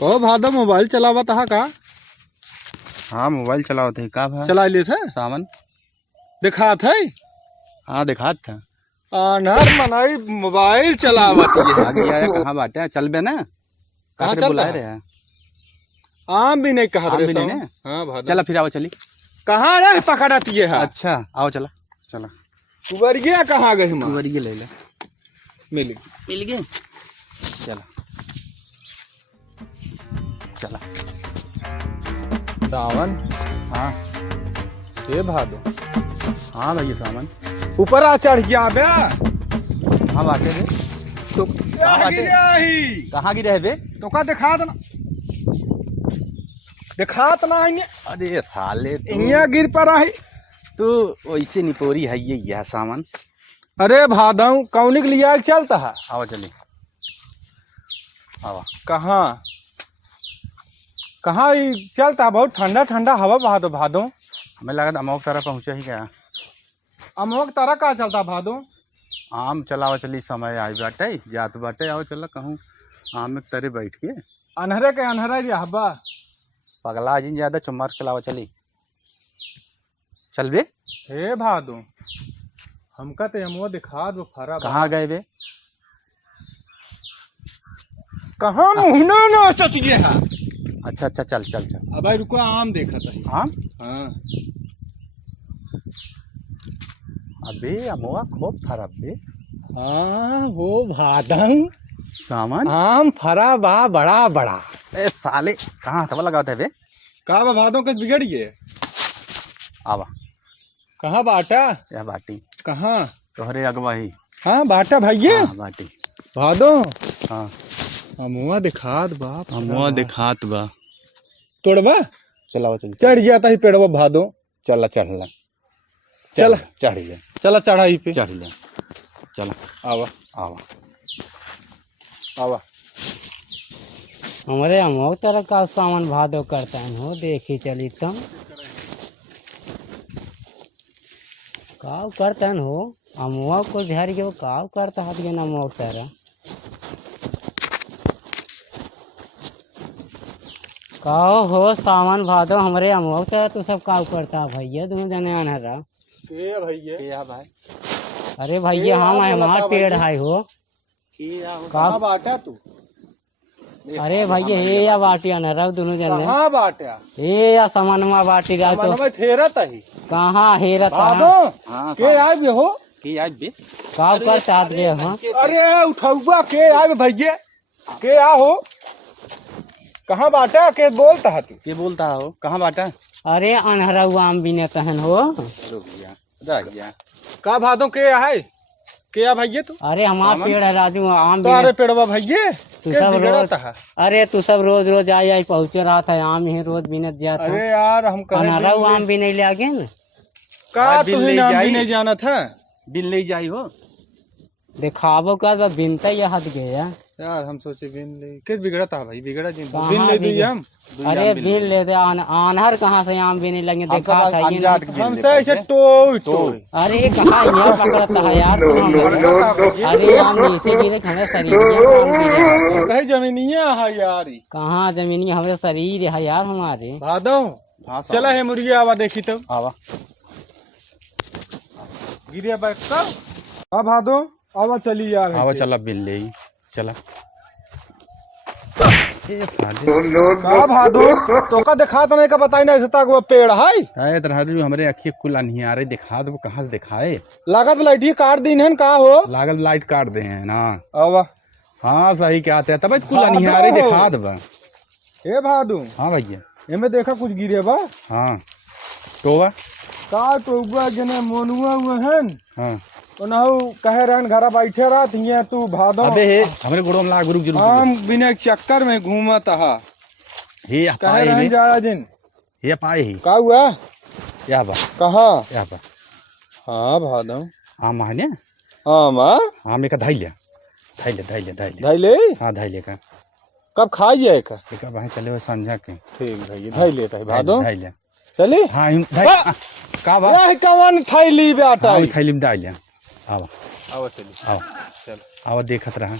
कहो भादो मोबाइल चलावत हा का? हाँ मोबाइल चलावत है का भाई? चला ले थे सावन दिखात है। हाँ दिखात था। अनहर मनाई मोबाइल चलावत ये आ गया है कहाँ बाटे चल बे ना कहाँ कहाँ चलता बुलाए है? रहे हैं? आम भी नहीं कहत आम रे भी नहीं सब। ना? हाँ भादो चला फिर आओ चली। कहाँ रे पकड़त ये है? अच्छा आओ चला चला कुबरिया कहाँ गई माँ? कुंवरिये ले ले मिल मिल गए। चला चला सावन हाँ ये भादो हाँ भैया सावन ऊपर आ चढ़ गया बे कहाँ बाटे बे? तो कहाँ बाटे? कहाँ गिरे बे? तो का दिखात ना है अरे साले इहाँ गिर पर आई। तू वैसे निपोरी है ये यह सामान। अरे भादो कौनिक लिया चलता है आओ चली आओ। कहाँ कहाँ ये चलता है? बहुत ठंडा ठंडा हवा भादो भादो हमें लगा अमोक तरह पहुँचा ही गया। अमोक तारा का चलता भादो? आम चलाओ चली समय आई बाटे जात बाटे आओ चला कहूँ आम में तरे बैठ के अनहरे के अनहरा ये हवा पगला जिन ज्यादा चुम्मार चलाओ चली चल बे। हे भादो हमका तो अमो दिखा दो फरा कहाँ गए बे? कहाँ मुहना ना सचिए है। अच्छा अच्छा चल चल चल। अब रुको आम देखा था। आम हाँ अबे अमोआ खूब फरा बे। हाँ हो भादो सामान आम फरा बा बड़ा बड़ा। ए साले कहाँ सब लगाते बे? का बा भादो के बिगड़ गए? आवा कहाँ बाटा? यह बाटी कहाँ? तोहरे अगवाही। हाँ बाटा भैया हाँ बाटी भादो हाँ अमुआ दिखात बाप अमोआ दिखात बा। तोड़बा चलाओ चल चढ़ जाता ही पेड़वा भादो। चला चढ़ चल चढ़ जा चला चढ़ाई पे चढ़ जा चला आवा आवा आवा। हमारे अमोक तरह का सामान भादो करता है हो देखी चली तुम काव करता है हो अमुआ को झर के वो काव करता हाथ के अमोक तरह काव हो सामान भादो हमारे अमोक तरह तू सब काव करता है भैया तुम जाने अनहरा ए भैया क्या भाई? अरे भैया हम हमारा पेड़ है हो कहाँ बाटा तू? अरे भैया हे या बाटी अनहरा दोनों जने कहाँ बाटा? हे या सामानमा बाटी रहा तो मनवा थेरत ही कहाँ हेरत भादो हाँ के आए बे हो? की आज बे? काव कर चाहत गए हाँ अरे उठौबा के आए बे भैया के आ हो? कहाँ बाटा के बोलता है तू? के बोलता हो कहाँ बाटा? अरे अनहरा हुआ आम भी न तहन हो रुक गया रह गया। का भादो के है? के आ भैया तू? अरे हमारा पेड़ है राजू आम भी तारे न पेड़वा भैया तू के सब बिगड़त रोज है? अरे तू सब रोज रोज आई पहुँच रहा था आम ही रोज बिनत जाता अरे यार हम कहे अनहरा हुआ आम भी नहीं ले आगे न का आज बिन तू ही ले नाम भी जाई। नहीं जाना था बिन ले जाई हो दिखावो कर बिनता ही हद गया यार। हम सोचे बिन ले किस बिगड़त है भाई? बिगड़ा जी कहाँ बिन ले दी बिगड़- हम। अरे बिन ले दे अनहर कहाँ से आम भी नहीं लगे देखा था ये अनजात नहीं। के बिन ले हमसे ऐसे पहले। टोई टोई अरे कहाँ यहाँ पकड़ता है यार तू हमें। अरे आम नीचे गिरे हमें शरीर में आम गिरे। कहीं जमीनिया है यार। कहाँ जमीनी हमारे शरीर है यार हमारे भादो हाँ चला है मुर्गिया आवा देखी तो आवा गिरिया बैठ कर। हाँ भादो आवा चली यार। आवा चला बिन ले चला। का भादो तो का दिखा तो नहीं का बताई ना ऐसा तक वो पेड़ है अरे तरह हमरे अखी कुल अनहियारे दिखा दो कहाँ से दिखाए लागत लाइटी काट दी है का हो? लागल लाइट काट दे हैं ना। आवा हाँ सही कहते हैं तब कुल भादो। अनहियारे दिखा दबा। ए भादो हाँ भैया एमे देखा कुछ गिरे बा हाँ टोवा का टोबा जने मोनुआ हुए हैं हाँ ओनहु कहे रहन घरा बैठे रहत हिया तू भादो अबे हे हमरे गोड़ो में लाग रुक जरूर हम बिना चक्कर में घूमत हा हे कहे पाए रहन ने जा जिन हे पाए ही का हुआ? या बा कहाँ? या बा हाँ भादो हाँ माने हाँ माँ हाँ मेरे का धैले धैले धैले धैले धैले हाँ धैले का कब खाई जाए का? एक भाई चले वो संझा के ठीक भैया धैले कही भादो धैले चली हाँ का बा वह कवन थैली बेटा हाँ थैली में डाल आवा आवा चली आवा चल आवा देखत रहा